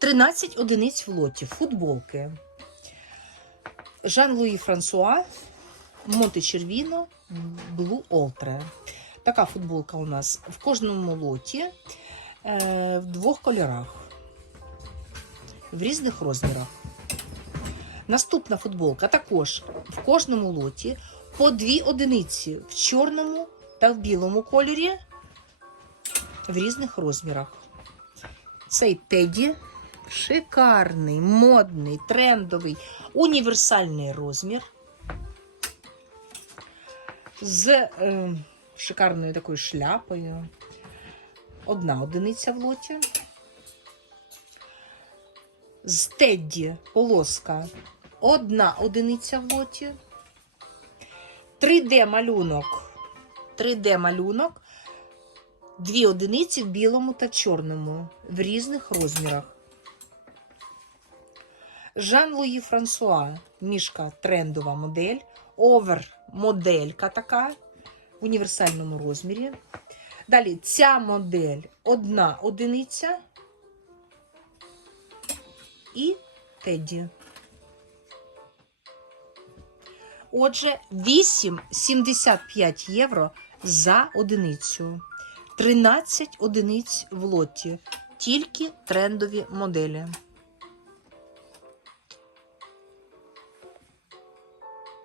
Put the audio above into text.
13 одиниць в лоті. Футболки. Жан-Луї Франсуа, Монте Червіно, Блу Олтре. Така футболка у нас в кожному лоті е, в двох кольорах, в різних розмірах. Наступна футболка також в кожному лоті по дві одиниці в чорному та в білому кольорі в різних розмірах. Цей теді шикарний, модний, трендовий, універсальний розмір. З е, шикарною такою шляпою. Одна одиниця в лоті. З Тедді полоска. Одна одиниця в лоті. 3D малюнок. 3D малюнок. Дві одиниці в білому та чорному в різних розмірах. Жан-Луї Франсуа. Мішка трендова модель. Овер моделька така в універсальному розмірі. Далі ця модель одна одиниця і Тедді. Отже, 8,75 євро за одиницю. 13 одиниць в лоті. Тільки трендові моделі.